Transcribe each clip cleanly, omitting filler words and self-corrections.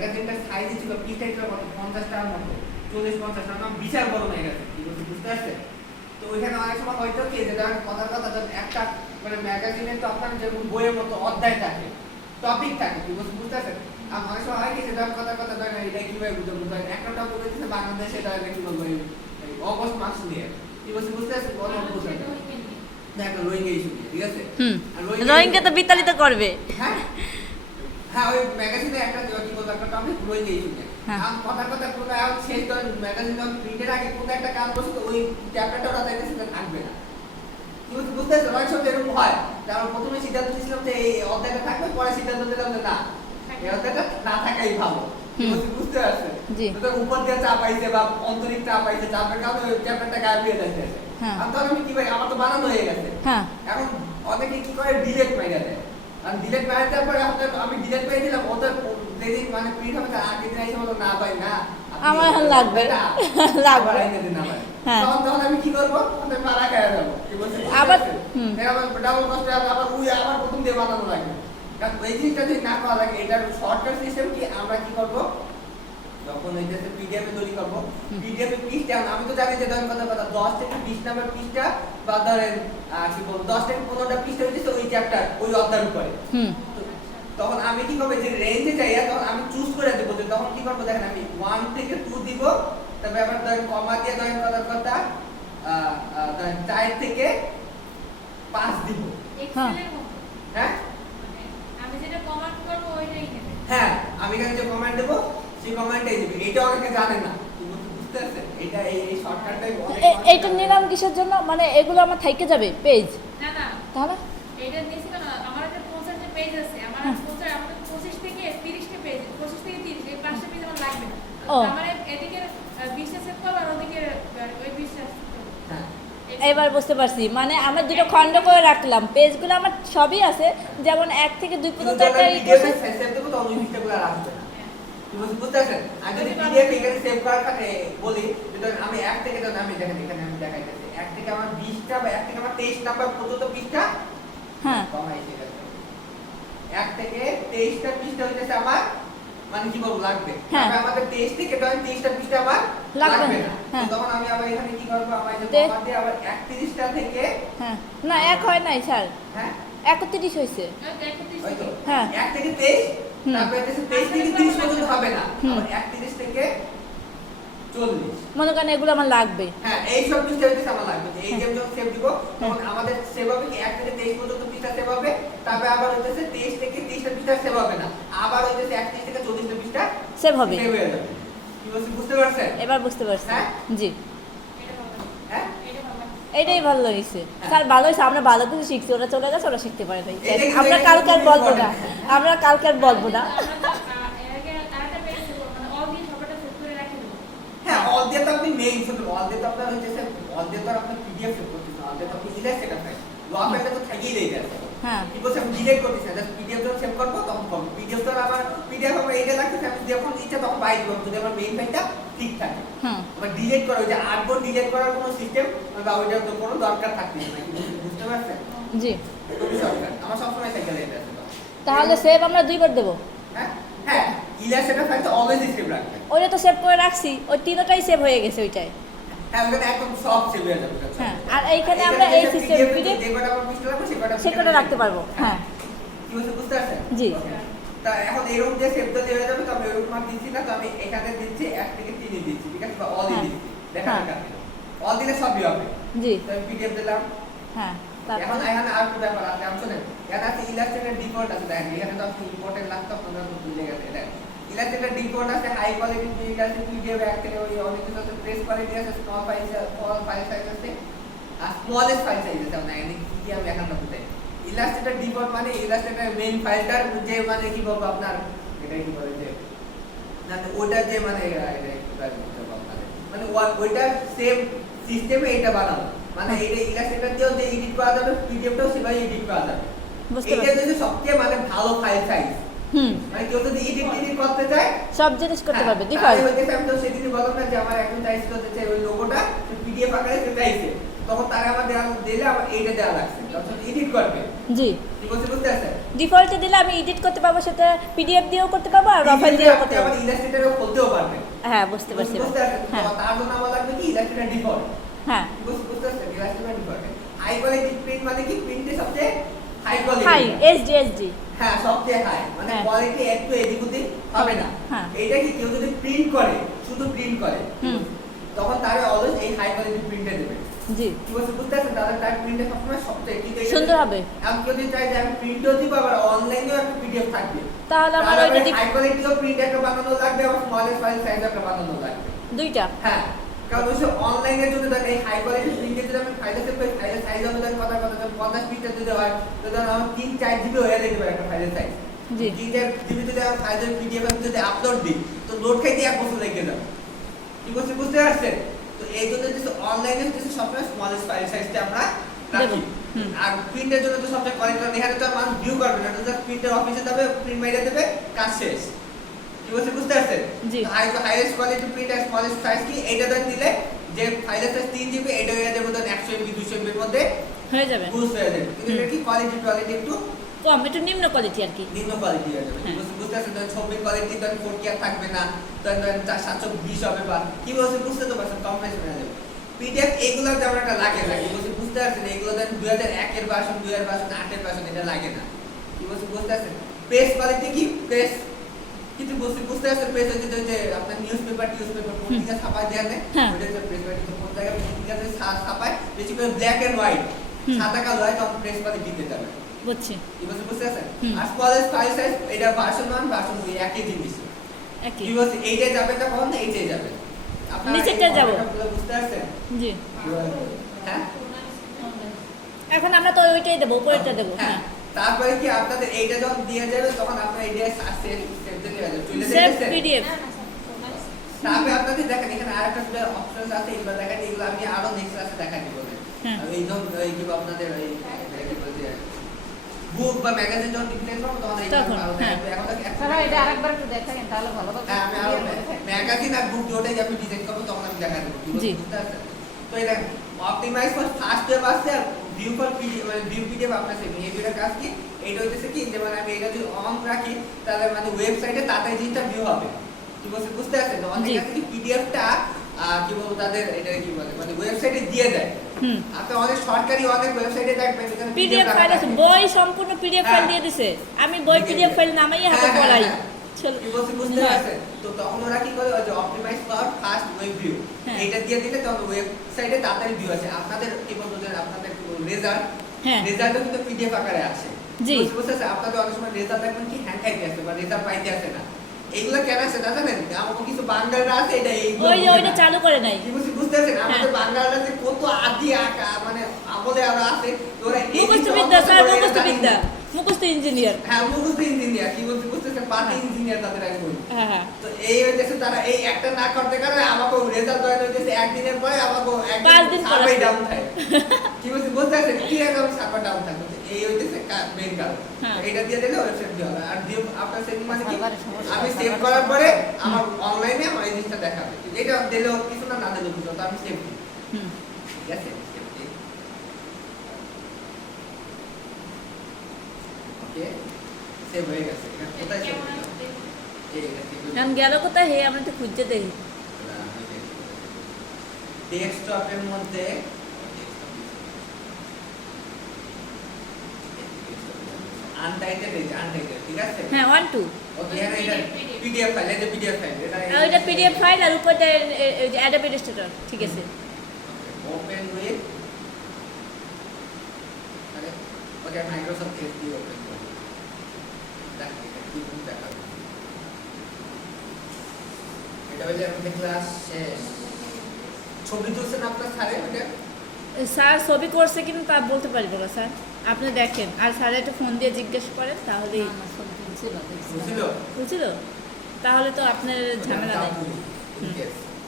ম্যাগাজিনটার size ছিল পিসটাই ছিল কত 50টার মতো 40-50টা নাম বিশাল বড় হয়ে গেছে কি বলতে বুঝতে পারছেন। তো ওইখানে অনেক সময় হয়তো কি যে ধরেন কথার কথা একটা মানে ম্যাগাজিনে তো আপনার যেমন বইয়ের মতো অধ্যায় থাকে টপিক থাকে কি বলতে বুঝতে পারছেন। আর অনেক সময় হয় কি যে ধরেন কথার কথা ধরেন এটা কিভাবে বুঝবো ধরেন একটা টপিক দিতেছে বাংলাদেশে এটা কি বলবো এই অগস্ট মাস নিয়ে কি বলতে বুঝতে পারছেন বলো বুঝতে দেখো রোহিঙ্গা ইস্যু ঠিক আছে। আর রোহিঙ্গা তো বিতাড়িত করবে। হ্যাঁ হ্যাঁ ওই ম্যাগাজিনে একটা কি বলবো একটা টপিক রোহিঙ্গা ইস্যু নিয়ে আর কথার কথা পুরো শেষ ধরেন ম্যাগাজিন যখন প্রিন্টের আগে কোনো একটা কাজ বসে তো ওই চ্যাপ্টারটা ওরা চাইতেছে থাকবে না কি বলতে বুঝতে পারছেন। অনেক সময় এরকম হয় কারণ প্রথমে সিদ্ধান্ত নিয়েছিলাম যে এই অধ্যায়টা থাকবে পরে সিদ্ধান্ত নিলাম যে না এই অধ্যায়টা না থাকাই ভালো বুঝতে পারছেন। তো উপর দিয়ে চাপ আইছে বা অন্তরিক চাপ আইছে চাপের কারণে ওই চ্যাপ্টারটা গায়েব হয়ে যাচ্ছে। আর তখন আমি কি ভাই আমার তো বানানো হয়ে গেছে এখন অনেকে কি করে ডিলেট মাইরা দেয় আর ডিলেট মারার পরে আমি ডিলেট করে দিলাম ওদের যেদিন মানে প্রিন্ট হবে তার আগে দিন এসে বলো না ভাই না আমার এখন লাগবে লাগবে না ভাই তখন আমি কি করবো আমি মারা খাইয়া যাবো কি বলছি আবার আবার ডাবল কষ্ট আবার ওই আবার প্রথম দিয়ে বানানো লাগবে কারণ এই জিনিসটা যদি না করা লাগে এটার শর্টকাট সিস্টেম কি আমরা কি করবো যখন এইটাতে পিডিএফ এ তৈরি করব পিডিএফ এ পৃষ্ঠা আমি তো জানি যে ধরেন কথা 10 থেকে 20 নাম্বার পৃষ্ঠা বা ধরেন কি বল 10 থেকে 15টা পৃষ্ঠা হইছে ওই চ্যাপ্টার ওই অধ্যায়ের উপরে তখন আমি কি করব যে রেঞ্জে চাইয়া তখন আমি চুজ করে দেব যে তখন কি করব দেখেন আমি 1 থেকে 2 দিব তবে আবার ধরেন কমা দিয়ে ধরেন কথা ধরেন 4 থেকে 5 দিব এক্সেলের মতো হ্যাঁ মানে আমি যেটা কমান্ড করব ওইটাই নেবে হ্যাঁ আমি এখানে যে কমান্ড দেব সেই কমান্ডটাই দিবি এটা অনেকে জানে না বুঝতে পারছেন এটা এই শর্টকাটটাই এইটা নিলাম কিসের জন্য মানে এগুলো আমার থাইকে যাবে পেজ না না তাহলে এটা নিছি না আমার একটা 50 পেজ আছে আমার 25 থেকে 30 টা পেজ 25 থেকে 30 এই পাঁচটা পেজ আমার লাগবে না আমার এদিকে 20 টা সেট করব আর ওদিকে ওই 20 টা হ্যাঁ এবার বুঝতে পারছি মানে আমরা দুটো খণ্ড করে রাখলাম পেজগুলো আমার সবই আছে যেমন 1 থেকে 2 পর্যন্ত একটা সেভ দেব তো ওই বিষয়গুলো আর আসবে না তুমি বুঝতে পারছেন আর যদি পিডিএফ এখানে সেভ করার থাকে বলি যে আমি 1 থেকে ধরুন আমি দেখেন এখানে আমি দেখাইতেছি 1 থেকে আমার 20টা বা 1 থেকে আমার 23 নাম্বার পর্যন্ত পৃষ্ঠা হ্যাঁ কমাই ঠিক আছে 1 থেকে 23টা পৃষ্ঠা হইতেছে আমার মানে কি বলবো লাগবে তবে আমাদের 23 থেকে ধরেন 23টা পৃষ্ঠা আমার লাগবে না তখন আমি আবার এখানে কি করব আমার যে কমা দিয়ে আবার 31টা থেকে হ্যাঁ না এক হয় নাই স্যার হ্যাঁ 31 হইছে ওই তো হ্যাঁ 1 থেকে 23 তারপরে হচ্ছে 23 থেকে 30 পর্যন্ত হবে না আবার 31 থেকে 40 মনে করেন এগুলো আমার লাগবে হ্যাঁ এই সব পৃষ্ঠা হইতেছে আমার লাগবে এই গেম যখন সেভ দিব তখন আমাদের সেভ হবে কি 1 থেকে 23 পর্যন্ত পৃষ্ঠা সেভ হবে তারপরে আবার হইতেছে 23 থেকে 30টা পৃষ্ঠা সেভ হবে না আবার হইতেছে 31 থেকে 40টা পৃষ্ঠা সেভ হবে সেভ হয়ে যাবে কি বলছি বুঝতে পারছেন এবার বুঝতে পারছি জি হ্যাঁ এইটাই ভালো লাগছে স্যার ভালো হয়েছে আমরা ভালো কিছু শিখছি ওরা চলে গেছে ওরা শিখতে পারে নাই আমরা কালকে আর বলবো না আমরা কালকে আর বলবো না হ্যাঁ অল দিয়ে তো আপনি মেইন শুধু অল দিয়ে তো আপনার হচ্ছে অল দিয়ে তো আপনি পিডিএফ সেভ করতে অল দিয়ে তো আপনি ইলেক্ট সেটা থাকে লগ ফাইলটা তো থাকিয়ে দেই যাচ্ছে হ্যাঁ কি বলছে আমি ডিলিট করতে চাই জাস্ট পিডিএফ তো সেভ করব তখন করব পিডিএফ তো আমার পিডিএফ আমার এইটা লাগছে আমি যখন ইচ্ছা তখন বাইট করব যদি আমার মেইন ফাইলটা ঠিক থাকে আবার ডিলিট করা যে আরবার ডিলিট করার কোনো সিস্টেম বা ওইটার তো কোনো দরকার থাকবে না বুঝতে পারছেন জি খুবই সরকার আমার সব সময় সাইকেল এটা আছে তাহলে সেভ আমরা দুইবার দেব হ্যাঁ হ্যাঁ ইলেক্ট সেটা ফাইলটা অলওয়েজ সেভ রাখবেন ওইটা তো সেভ করে রাখছি ওই তিনটাই সেভ হয়ে গেছে ওইটাই হ্যাঁ ওখানে একদম সব সেভ হয়ে যাবে হ্যাঁ আর এইখানে আমরা এই সিস্টেম পিডিএফ যেটা আমরা পৃষ্ঠা রাখবো সেটা রাখতে পারবো হ্যাঁ কি বলতে বুঝতে পারছেন জি তা এখন এরকম যে সেভ তো হয়ে যাবে তো আমি এরকম আর দিচ্ছি না তো আমি এখানে দিচ্ছি 1 থেকে 3 দিচ্ছি ঠিক আছে বা অল দিচ্ছি দেখা যাক অল দিলে সবই হবে জি তো পিডিএফ দিলাম হ্যাঁ এখন এখানে আর একটা ব্যাপার আছে আমি শুনেন এখানে আছে ইলাস্ট্রেটর ডিফল্ট আছে দেখেন এখানে তো আপনি ইম্পোর্টেন্ট লাগতো আপনারা তো ভুলে গেছে এটা ইলাস্ট্রেটর ডিফল্ট আছে হাই কোয়ালিটি পিডিএফ আছে পিডিএফ এক থেকে ওই অনেক কিছু আছে প্রেস কোয়ালিটি আছে স্মল ফাইল সাইজ আছে আর স্মলেস্ট ফাইল সাইজ আছে আমরা এখানে কি আমি এখানে বুঝাই ইলাস্ট্রেটর ডিফল্ট মানে ইলাস্ট্রেটর মেইন ফাইলটার যে মানে কি বলবো আপনার এটা কি বলে যে না ওটা যে মানে মানে ওইটা সেম সিস্টেমে এটা বানানো মানে এটা ইলাস্ট্রেটর দিয়েও যে এডিট করা যাবে পিডিএফটাও সেভাবে এডিট করা যাবে এটা হচ্ছে সবচেয়ে মানে ভালো ফাইল সাইজ মানে কেউ যদি এডিট করতে চায় সব জিনিস করতে পারবে ডিফল্ট আমি তো সেদিনই বললাম না যে আমার একজন চাইছে করতে চাই ওই লোগোটা পিডিএফ আকারে চাইছে তখন তারা আমার দেওয়া দিলে আমার এইটা দেওয়া লাগছে যখন এডিট করবে জি কি বলছি বুঝতে পারছেন? ডিফল্টে দিলে আমি এডিট করতে পারবো, সেটা পিডিএফ দিয়েও করতে পারবো আর র ফাইল দিয়েও করতে আবার পারবো। ইলাস্ট্রেটরও খুলতেও পারবেন। হ্যাঁ বুঝতে পারছি এবার। বুঝতে পারছেন? হ্যাঁ তো তার জন্য আমার লাগবে কি ইলাস্ট্রেটর ডিফল্ট। হ্যাঁ বুঝতে পারছেন? Illustrator default. High quality print মানে কি প্রিন্টে সবচেয়ে হাই কোয়ালিটি। হাই এসডি হ্যাঁ সবচেয়ে হাই মানে হ্যাঁ। কোয়ালিটি একটু এদিক ওদিক হবে না। হ্যাঁ। এইটা কি কেউ যদি প্রিন্ট করে শুধু প্রিন্ট করে হুম। তখন তারে অলওয়েজ এই হাই কোয়ালিটি প্রিন্টে দেবে। জি কি বলছে বুঝতে পারছেন? তার প্রিন্টে সবসময় সবচেয়ে কিন্তু এটা সুন্দর হবে। আমি যদি চাই যে আমি প্রিন্টও দিব আবার অনলাইনেও একটা পিডিএফ থাকবে, তাহলে আমার ওইটা হাই কোয়ালিটিও প্রিন্ট একটা বানানো লাগবে আবার স্মলেস্ট ফাইল সাইজ একটা বানানো লাগবে। দুইটা। হ্যাঁ কারণ ওই অনলাইনের জন্য দেখেন এই হাই কোয়ালিটি প্রিন্টে যদি আমি ফাইলের সাইজ হবে তাহলে কথা 50 পিক্সেল যদি হয় তো ধরুন আমার 3-4 জিবি হয়ে যেতে পারে একটা ফাইলের সাইজ। জি 3-4 জিবি যদি আমার ফাইলের পিডিএফ আমি যদি আপলোড দিই তো লোড খাইতে 1 বছর লেগে যাবে। কি বলছি বুঝতে পারছেন? তো এই জন্য যে অনলাইনে যে সবসময় স্মলেস্ট ফাইল সাইজটা আমরা রাখি। আর প্রিন্টের জন্য তো সবচেয়ে কোয়ালিটি এখানে তো মানুষ ভিউ করবে না, তো জাস্ট প্রিন্টার অফিসে যাবে প্রিন্ট মাইরে দেবে কাজ শেষ। কি বলছি বুঝতে পারছেন? জি। হাইয়েস্ট কোয়ালিটি প্রিন্ট আর স্মলেস্ট সাইজ কি এইটা দেন দিলে যে ফাইলের সাইজ 3 জিবি এটা হয়ে যাবে ধরুন 100 এমবি 200 এমবির মধ্যে হয়ে যাবে। বুস্ট হয়ে যাবে। কিন্তু এটা কি কোয়ালিটি একটু কম, একটু নিম্ন কোয়ালিটি আর কি। নিম্ন কোয়ালিটি হয়ে যাবে। হ্যাঁ। বুঝতে পারছেন? ধরুন ছবি কোয়ালিটি ধরুন 4K আর থাকবে না, ধরুন 720 হবে বা কি বলছে বুঝতে তো পারছেন কম্প্রেশন হয়ে যাবে। পিডিএফ এগুলো যেমন একটা লাগে না, কি বলছি বুঝতে পারছেন? এগুলো ধরুন 2001 এর ভার্সন 2 এর ভার্সন 8 এর ভার্সন এটা লাগে না। কি বলছি বুঝতে পারছেন? পেজ কোয়ালিটি কি পেজ কিন্তু বুঝতে পারছেন? পেজ হচ্ছে যে আপনার নিউজ পেপার পত্রিকা ছাপায় দেয়া নেই হ্যাঁ। ওটা হচ্ছে প্রেস কোয়ালিটি। কোন জায়গায় পত্রিকাতে ছাপায় বেশি করে ব্ল্যাক এন্ড হোয়াইট সাদা কালো হয় তখন প্রেস কোয়ালিটি দিতে যাবে। বুঝছি। কি বলছি বুঝতে পারছেন? হুম। আর স্মলেস্ট ফাইল সাইজ এটা ভার্সন 1 ভার্সন 2 একই জিনিস। একই। কি বলছি এইটাই যাবে তখন এইটাই যাবে। আপনারা নিচেরটা এই যাবো। ফরম্যাটগুলো বুঝতে পারছেন? জি হ্যাঁ এখন আমরা তো ওইটাই দেবো, উপরেরটা দেবো। হ্যাঁ হ্যাঁ তারপরে কি আপনাদের এইটা যখন দিয়ে যাবে তখন আপনারা এইটা সেভ দিতে যাবে চলে সেভ যাবে। পিডিএফ। তারপরে আপনাদের দেখেন এখানে আরেকটা অপশন আছে, এগুলো দেখেন এগুলো আমি আরো নেক্সট ক্লাসে দেখাই দিব। হ্যাঁ। এই যখন এই কি আপনাদের এই বুক বা ম্যাগাজিন যখন ডিসপ্লে করব তখন এইগুলো তখন, আরো হ্যাঁ। দেখাবো। এখন তো স্যার এটা আরেকবার একটু দেখাবেন তাহলে ভালো হবে। হ্যাঁ আমি আরো ম্যাগাজিন আর বুক দুটোই আমি ডিজাইন করব তখন আমি দেখা দেব। জি। বুঝতে পারছেন? তো এটা অপটিমাইজ ফর ফাস্ট ওয়েব আছে আর ভিউ ফর পিডিএফ মানে ভিউ পিডিএফ আপনার সেম এই দুটো কাজ কি এইটা হইতেছে কি যে মানে আমি এটা যদি অন রাখি তাহলে মানে ওয়েবসাইটে তাড়াতাড়ি জিনিসটা ভিউ হবে। কি বলছে বুঝতে পারছেন? তো অনেক জি। আছে কি পিডিএফটা কি বলবো তাদের এটা কি বলে মানে ওয়েবসাইটে দিয়ে দেয়। হুম আপনি অনেক সরকারি অনেক ওয়েবসাইটে দেখবেন যেখানে পিডিএফ ফাইল আছে, বই সম্পূর্ণ পিডিএফ ফাইল দিয়ে দিছে। আমি বই পিডিএফ ফাইল নামাই হাতে পড়াই। চলো। কি বলছে বুঝতে হ্যাঁ। পারছেন? তো তখন ওরা কি করে ওই যে optimise for fast web view হ্যাঁ। এইটা দিয়ে দিলে তখন ওয়েবসাইটে তাড়াতাড়ি ভিউ আসে। আপনাদের কি বলবো যে আপনাদের রেজাল্ট হ্যাঁ। রেজাল্টও কিন্তু পিডিএফ আকারে আসে। জি। বুঝতে পারছেন? আপনাদের অনেক সময় রেজাল্ট দেখবেন কি হ্যান্ড টাইপে আসে বা রেজাল্ট পাইতে আসে না। এইগুলো কেন আসে না জানেন? আমাকে কিছু বাঙালিরা আছে এটা এইগুলো ওই যে বুঝে ওইটা না। চালু করে নাই। কি বলছি বুঝতে পারছেন? আমাদের বাঙালিরা যে কত আদি আঁকা মানে আমলে আরো আছে তো ওরা এই মুখস্থ জিনিসটা বিদ্যা স্যার, অভ্যস্ত করে মুখস্থ জানেন বিদ্যা, না। মুখস্থ ইঞ্জিনিয়ার। হ্যাঁ মুখস্থ ইঞ্জিনিয়ার। কি বলছি বুঝতেছেন? পাতি ইঞ্জিনিয়ার তাদের আমি বলি। হ্যাঁ হ্যাঁ তো এই হইতেছে তারা এই একটা না করতে কারণে আমাকে রেজাল্ট দেওয়া হইতেছে একদিনের পরে আমাকে 5 দিন পর সার্ভার আসবে। ডাউন থাকে। কি বলছি বুঝতে পারছেন? কি এরকম সার্ভার ডাউন থাকে এই হইতেছে মেইন কারণ। হ্যাঁ। এটা দিয়ে দিলে ওয়েবসাইট দিয়ে হবে। আর ভিউ আফটার সেভিং মানে কি সার্ভারের সমস্যা। আমি সেভ করার পরে আমার অনলাইনে আমার এই জিনিসটা দেখাবে। এটা দিলেও কিছু না দিলেও কিছু তো আমি সেভ দিই। হুম ঠিক আছে সেভ দিই। ওকে সেভ হয়ে গেছে। এটা কোথায় সেভ কেমন হলো? আছে? এই এটা সেভ হলো। এখন গেল কোথায়? হে আমরা তো খুঁজতে দেখি। ডেস্কটপের মধ্যে আনটাইটেড এই আনটাইটেড ঠিক আছে হ্যাঁ 1 2 ওকে এখানে এটা পিডিএফ ফাইল এটা পিডিএফ ফাইল এটা আর ওইটা পিডিএফ ফাইল আর উপরটা অ্যাডোব ইলাস্ট্রেটর। ঠিক আছে। ওপেন উইথ আরে ওকে মাইক্রোসফট এসডি ওপেন করব দেখ এটা কি ভুল দেখাবে এটা হইলে আমাদের ক্লাস শেষ ছবি তুলছেন আপনার স্যারে ওটা স্যার ছবি করছে কিন্তু তা বলতে পারবো না স্যার, আপনি দেখেন আর স্যার একটু ফোন দিয়ে জিজ্ঞেস করেন তাহলেই বুঝছিল বুঝছিল। তাহলে তো আপনার ঝামেলা নেই।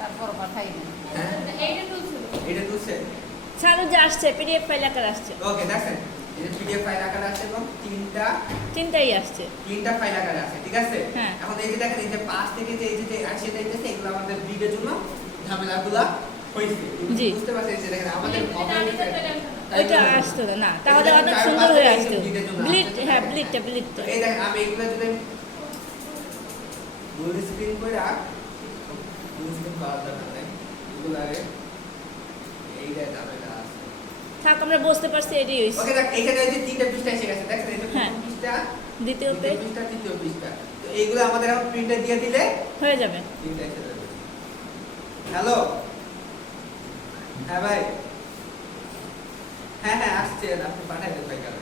তারপর পাঠাই দেন। হ্যাঁ এইটা তুলছিল। এটা তুলছেন স্যার যে আসছে পিডিএফ ফাইল আকার আসছে, ওকে দেখেন এই পিডিএফ ফাইল আকারে আছে এবং তিনটাই আসছে। তিনটা ফাইল আকারে আছে ঠিক আছে হ্যাঁ। এখন এই যে দেখেন এই যে পাঁচ থেকে যে এই যে আসে যাইতেছে এগুলো আমাদের বিডের জন্য ঝামেলাগুলা হইছে জি। বুঝতে পারছেন এই যে দেখেন আমাদের যদি না দিতে তাহলে আমি ওইটা আসতো না তাহলে এটা অনেক চার সুন্দর পাঁচটা হয়ে এইসব আসতো bleed এর জন্য ব্লিড আসতো, হ্যাঁ তাই না? ব্লিডটা এই দেখেন আমি এগুলো যদি ফুল স্ক্রিন করে ফুল স্ক্রিন করার দরকার নেই এগুলো আগে এই দেখেন এটা আছে থাক আমরা বুঝতে পারছি এটাই হইছে ওকে দেখ এখানে এই যে তিনটা পৃষ্ঠা এসে গেছে দেখেন এই যে হ্যাঁ। প্রথম পৃষ্ঠা দ্বিতীয় পেজ পৃষ্ঠা তৃতীয় পৃষ্ঠা তো এইগুলো আমাদের এখন প্রিন্টে দিয়ে দিলে হয়ে যাবে প্রিন্টে এসে যাবে হ্যালো হ্যাঁ ভাই হ্যাঁ আসছে আপনি পাঠাই দেন ভাই কারণ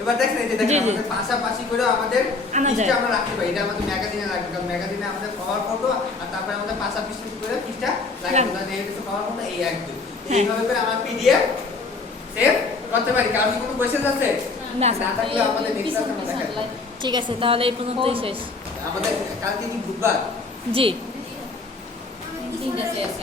এবার দেখেন এই যে জি, দেখেন জি। আমাদের পাশাপাশি করে আমাদের আনা যায়। পৃষ্ঠা আমরা রাখতে পারি এটা আমাদের ম্যাগাজিনে রাখবে কারণ ম্যাগাজিনে আমাদের কভার ফটো আর তারপরে আমাদের পাশাপাশি করে পৃষ্ঠা রাখতে রাখবো। হবে এই কভার ফটো এই একদম হ্যাঁ। এইভাবে করে আমরা পিডিএফ সেভ করতে পারি কারণ কি কোনো কোশ্চেন আছে না না থাকলে আমাদের নেক্সট ক্লাসে আমরা দেখাবো ঠিক আছে তাহলে এই পর্যন্তই শেষ আমাদের কালকে কি বুধবার জি তিনটা চেয়েছে